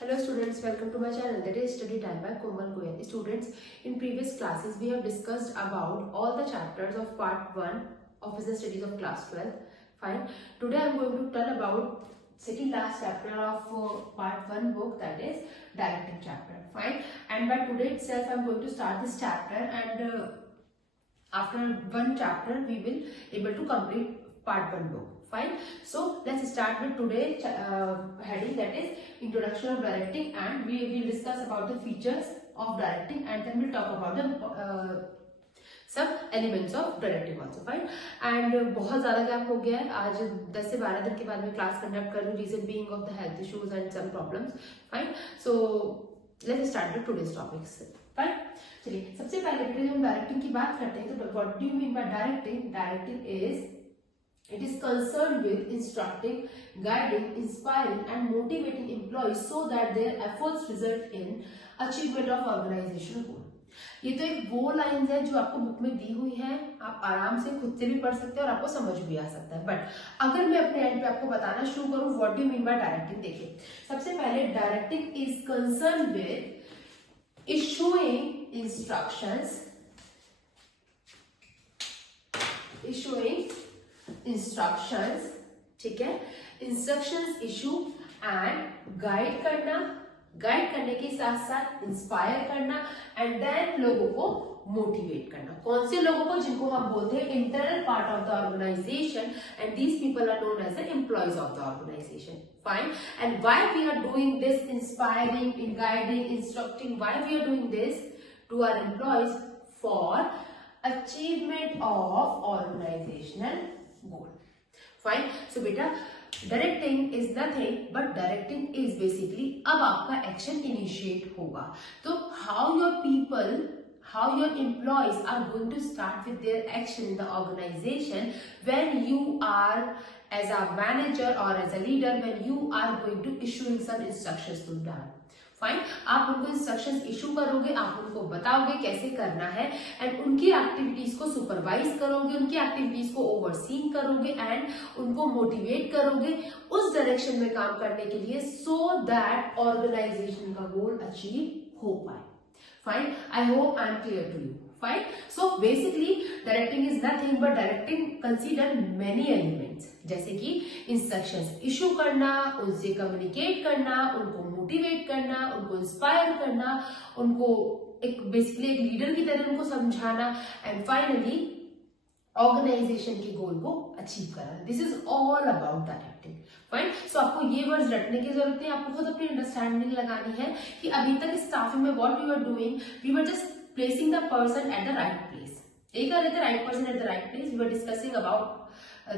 Hello students, welcome to my channel, that is Study Time by Komal Goyal. Students, in previous classes we have discussed about all the chapters of part 1 of Business Studies of class 12. Fine. Today I am going to tell about second last chapter of part 1 book, that is directing chapter. Fine. And by today itself I am going to start this chapter, and after one chapter we will able to complete part 1 book. Fine. So let's start with today's heading, that is introduction of directing, and we will discuss about the features of directing, and then we'll talk about the some elements of directing also. Fine. And बहुत ज़्यादा gap हो गया है, आज 10 से 12 दिन के बाद मैं क्लास कंडक्ट कर रही हूँ, reason being of the health issues and some problems. Fine. So let's start with today's topics. Fine. चलिए सबसे पहले बेटे हम डायरेक्टिंग की बात करते हैं तो what do you mean by directing. Directing is it is concerned with instructing, guiding, inspiring and motivating employees so that their efforts result in achievement of organization goal. ये तो एक वो लाइन्स है जो आपको बुक में दी हुई है, आप आराम से खुद से भी पढ़ सकते हैं और आपको समझ भी आ सकता है. बट अगर मैं अपने एंड पे आपको बताना शुरू करूं what do you mean by directing. देखिए सबसे पहले directing is concern with issuing instructions, ठीक है, इंस्ट्रक्शंस इशू एंड गाइड करने के साथ साथ इंस्पायर करना एंड देन लोगों को मोटिवेट करना. कौन से लोगों को? जिनको हम बोलते हैं internal part of the organisation, and these people are known as the employees of the organisation. Fine. And why we are doing this inspiring, guiding, instructing, why we are doing this to our employees? For achievement of organisational goal. Fine. So बेटा directing is nothing but directing is basically अब आपका action initiate होगा. तो how your employees are going to start with their action in the organization when you are as a manager or as a leader, when you are going to issuing some instructions to them. Fine. आप उनको instructions issue करोगे, आप उनको बताओगे कैसे करना है, and उनकी एक्टिविटीज को सुपरवाइज करोगे, उनकी एक्टिविटीज को ओवरसीन करोगे एंड उनको मोटिवेट करोगे उस डायरेक्शन में काम करने के लिए, सो दैट ऑर्गेनाइजेशन का गोल अचीव हो पाए. Fine. I hope I am clear to you. Fine. So basically directing is nothing but directing consider many elements, जैसे कि इंस्ट्रक्शंस इशू करना, उनसे कम्युनिकेट करना, उनको मोटिवेट करना, उनको इंस्पायर करना, उनको एक बेसिकली एक लीडर की तरह उनको समझाना, एंड फाइनली ऑर्गेनाइजेशन के गोल को अचीव करना. This is all about directing. Fine. So आपको ये वर्ड्स रटने की जरूरत नहीं, आपको खुद अपनी अंडरस्टैंडिंग लगानी है कि अभी तक स्टाफिंग में what we were doing, we were just placing the person at the right place. एक कर रहे थे right person at the right place. We were discussing about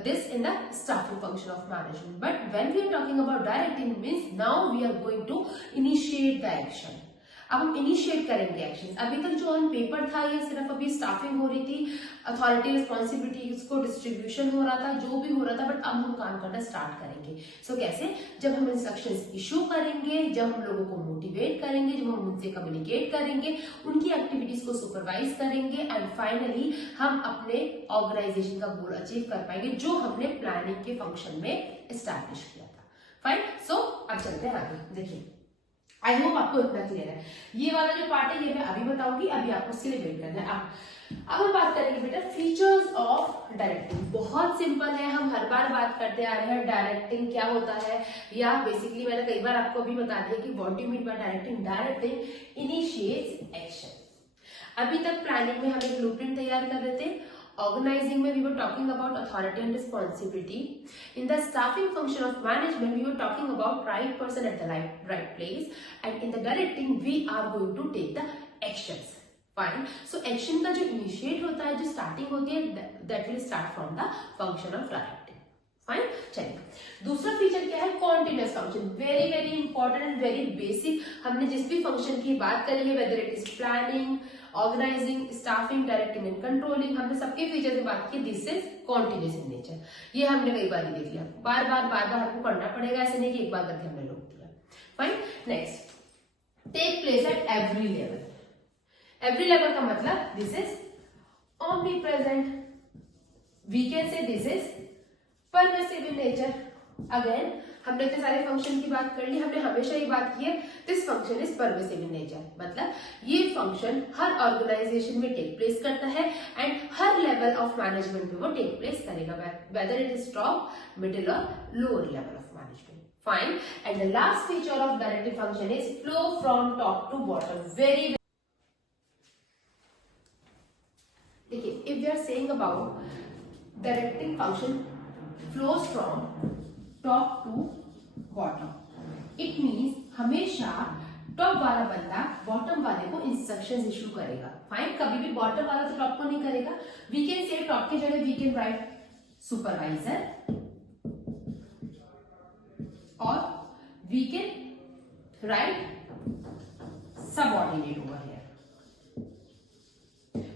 this in the staffing function of management. But when we are talking about directing, means now we are going to initiate the action. अब हम initiate करेंगे action. अभी तक जो on paper था ये सिर्फ अभी स्टाफिंग हो रही थी, अथॉरिटी रिस्पॉन्सिबिलिटीज को डिस्ट्रीब्यूशन हो रहा था, जो भी हो रहा था, बट अब हम काम करना स्टार्ट करेंगे. सो कैसे? जब हम इंस्ट्रक्शंस इशू करेंगे, जब हम लोगों को मोटिवेट करेंगे, जब हम उनसे कम्युनिकेट करेंगे, उनकी एक्टिविटीज को सुपरवाइज करेंगे, एंड फाइनली हम अपने ऑर्गेनाइजेशन का गोल अचीव कर पाएंगे जो हमने प्लानिंग के फंक्शन में एस्टैब्लिश किया था. फाइन. सो अब चलते हैं आगे. देखिए आई होप आपको इतना क्लियर है. ये वाला जो पार्ट है ये मैं अभी बताऊंगी, अभी आपको उसके लिए वेट करना है. अब हम बात करेंगे बेटा फीचर्स ऑफ डायरेक्टिंग. बहुत सिंपल है, हम हर बार बात करते आ रहे हैं डायरेक्टिंग क्या होता है, या बेसिकली मैंने कई बार आपको अभी बता दिया कि what do you mean by directing. Directing initiates action. अभी तक प्लानिंग में हम एक ब्लूप्रिंट तैयार कर रहे थे, organizing में we were talking about authority and responsibility. In the staffing function of management we were talking about right person at the right place, and in the directing we are going to take the actions. Fine. So action का जो initiate होता है, जो starting होती है, that will start from the function of directing. Fine. चलिए दूसरा feature क्या है? Continuous function. Very very important and very basic. हमने जिस भी फंक्शन की बात करी है, whether it is planning, organizing, staffing, directing and controlling, हमने सबके फीचर की बात की. This is continuous in nature. ये हमने कई बार देख लिया, बार बार आपको करना पड़ेगा, ऐसे नहीं कि एक बार करके हमने लोग किया. Fine. Next, take place at every level. Every level का मतलब this is omnipresent. We can say this is pervasive in nature. Again हमने इतने सारे फंक्शन की बात कर ली, हमने हमेशा ये बात की है this function is permissive in nature, मतलब ये फंक्शन हर ऑर्गेनाइजेशन में टेक प्लेस करता है एंड हर लेवल ऑफ मैनेजमेंट में वो टेक प्लेस करेगा, whether it is top, middle और lower level of management. Fine. And the last feature of directive function is flow from top to bottom. Very देखिए, if we are saying about directive function flows from top to bottom, it means हमेशा top वाला बंदा bottom वाले को instructions issue करेगा. Fine. कभी भी bottom वाला तो टॉप को नहीं करेगा. वी कैन से टॉप की जगह वी कैन राइट सुपरवाइजर और we can write subordinate over here.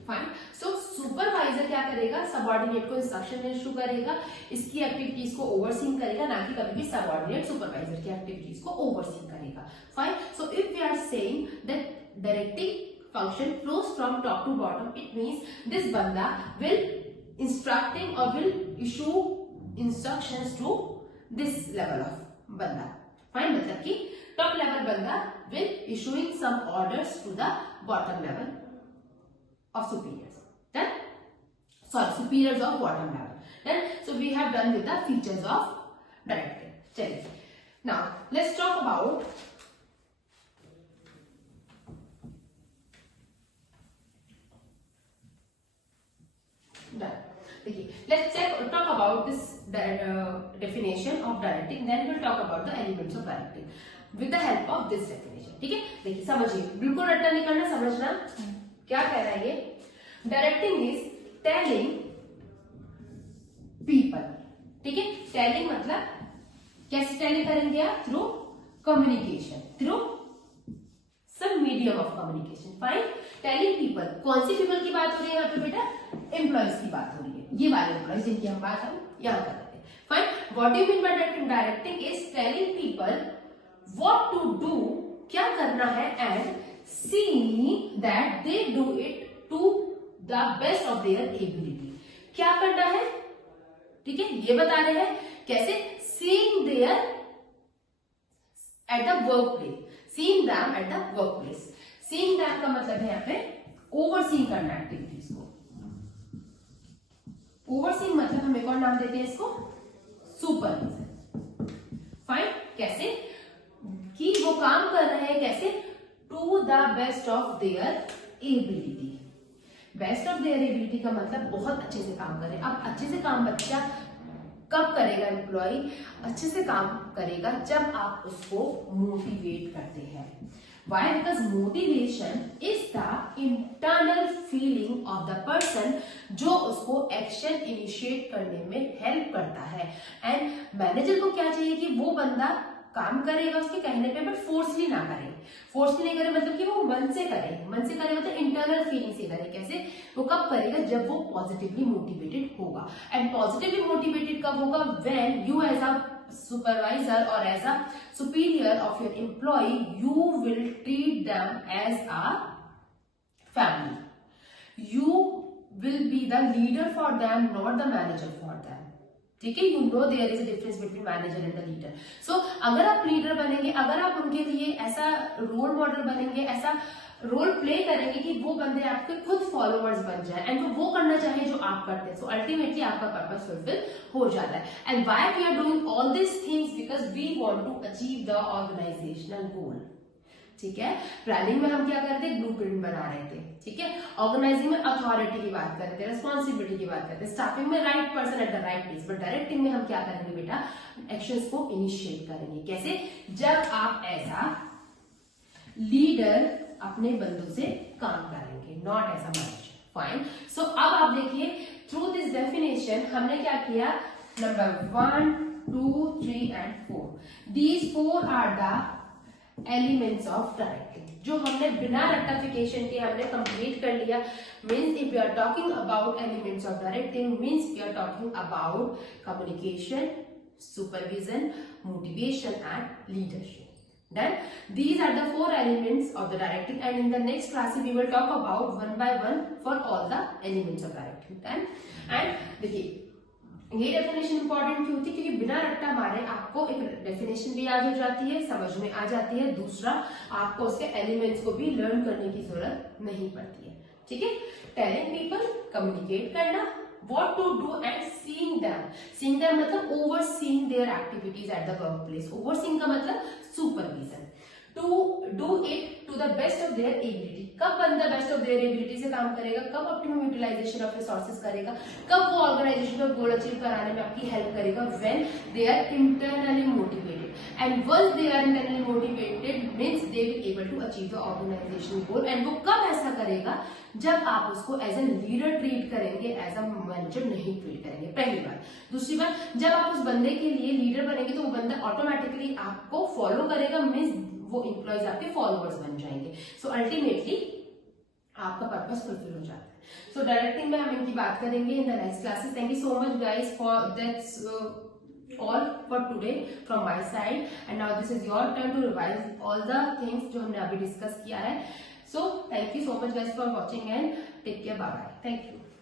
Fine. So supervisor क्या करेगा, सबऑर्डिनेट को इंस्ट्रक्शन इशू करेगा, इसकी एक्टिविटीज को ओवरसीन करेगा, ना कि कभी भी सबऑर्डिनेट सुपरवाइजर की एक्टिविटीज को ओवरसीन करेगा. Fine. So if we are saying that directive function flows from top to bottom, it means this बंदा विल इंस्ट्रक्टिंग और will issue instructions to this level of बंदा. फाइन. मतलब कि top level बंदा will issuing some orders to the bottom level of superiors. Then, sorry, superiors of bottom level. Then, so we have done with the features of directive. चलिए, now let's talk about done. देखिए, let's talk about this definition of directing. Then we'll talk about the elements of directing with the help of this definition. ठीक है? देखिए, समझिए, बिल्कुल रट्टा नहीं करना, समझना क्या कह रहा है ये. Directing is telling people. ठीक है. टेलिंग मतलब कैसे टेलिंग करेंगे आप, through communication, through some medium of communication. Fine. Telling people, कौन सी पीपल की बात हो रही है यहाँ पे बेटा, एम्प्लॉयज की बात हो रही है, ये वाले एम्प्लॉयज जिनकी हम बात हम यहाँ कर रहे हैं. Fine. What do you mean by directing? Directing is telling people what to do, क्या करना है, and see that they do it to the best of their ability. क्या करना है, ठीक है, ये बता रहे हैं कैसे. seeing their at the workplace, seeing them at the workplace. seeing them का मतलब है यहाँ पे overseeing करना एक्टिविटीज को. overseeing मतलब हम एक और नाम देते हैं इसको, सुपरविजन. फाइन. कैसे कि वो काम कर रहे हैं, कैसे, to the best of their ability. Best of their ability का मतलब बहुत अच्छे से काम करें. अब अच्छे से काम बच्चा कब करेगा, एम्प्लॉय अच्छे से काम करेगा जब आप उसको मोटिवेट करते हैं. Why? Because motivation is the internal feeling of the person जो उसको एक्शन इनिशिएट करने में हेल्प करता है. एंड मैनेजर को क्या चाहिए कि वो बंदा काम करेगा उसके कहने पे, बट फोर्सली ना करे. फोर्सली नहीं करे मतलब कि वो मन से करे. मन से करे मतलब इंटरनल फीलिंग से करे. कैसे? वो कब करेगा, जब वो पॉजिटिवली मोटिवेटेड होगा. एंड पॉजिटिवली मोटिवेटेड कब होगा, when you as a supervisor or as a superior of your employee, you will treat them as a family. You will be the leader for them, not the manager for them. ठीक है. You know there is a difference between manager and the leader. So अगर आप leader बनेंगे, अगर आप उनके लिए ऐसा रोल मॉडल बनेंगे, ऐसा रोल प्ले करेंगे कि वो बंदे आपके खुद फॉलोअर्स बन जाए एंड वो करना चाहिए जो आप करते हैं, सो अल्टीमेटली आपका पर्पस फुलफिल हो जाता है. And why we are doing all this things, because we want to achieve the organizational goal. ठीक है. प्लानिंग में हम क्या करते थे, ब्लूप्रिंट बना रहे थे. ठीक है. ऑर्गेनाइजिंग में अथॉरिटी की बात करते थे, रिस्पॉन्सिबिलिटी की बात करते, स्टाफिंग में right person at the right place. But directing में हम क्या करेंगे बेटा, एक्शंस को इनिशिएट करेंगे. कैसे? जब आप ऐसा लीडर अपने बंदों से काम करेंगे, not as a manager. Fine. So अब आप देखिए, थ्रू दिस डेफिनेशन हमने क्या किया, number 1, 2, 3 and 4. These 4 are the elements of directing जो हमने बिना रेक्टिफिकेशन के हमने कंप्लीट कर लिया. Means if we are talking about elements of directing, means we are talking about communication, supervision, motivation and leadership. Then these are the 4 elements of the directing, and in the next class we will talk about one by one for all the elements of directing. Then and देखिए, ये definition important क्यों थी? क्योंकि बिना रट्टा मारे आपको एक डेफिनेशन भी याद हो जाती है, समझ में आ जाती है, दूसरा आपको उसके एलिमेंट्स को भी लर्न करने की जरूरत नहीं पड़ती है। ठीक है, टेलिंग पीपल, कम्युनिकेट करना, what to do and seeing them मतलब overseeing their activities at the workplace, overseeing का मतलब supervision, to do it to the best of their ability, कब बंदा बेस्ट ऑफ देयर एबिलिटी से काम करेगा, कब ऑप्टिमम यूटिलाइजेशन ऑफ रिसोर्सेज करेगा, कब वो ऑर्गेनाइजेशन का गोल अचीव कराने में आपकी हेल्प करेगा, when they are internally motivated, and once they are internally motivated means they will able to achieve the organization goal. And वो कब ऐसा करेगा? जब आप उसको एज ए लीडर ट्रीट करेंगे, एज अ मैनेजर नहीं ट्रीट करेंगे, पहली बात। दूसरी बात, जब आप उस बंदे के लिए लीडर बनेंगे तो वो बंदा ऑटोमेटिकली आपको फॉलो करेगा, मीन्स वो एम्प्लॉयज आपके फॉलोअर्स बन जाएंगे। सो अल्टीमेटली आपका पर्पस फुलफिल हो जाता है। सो डायरेक्टिंग में हम इनकी बात करेंगे in the next classes. Thank you so much guys for that's all for today from my side, and now this is your turn to revise all the things जो हमने अभी डिस्कस किया है। So thank you so much guys for watching and take care, bye bye, thank you।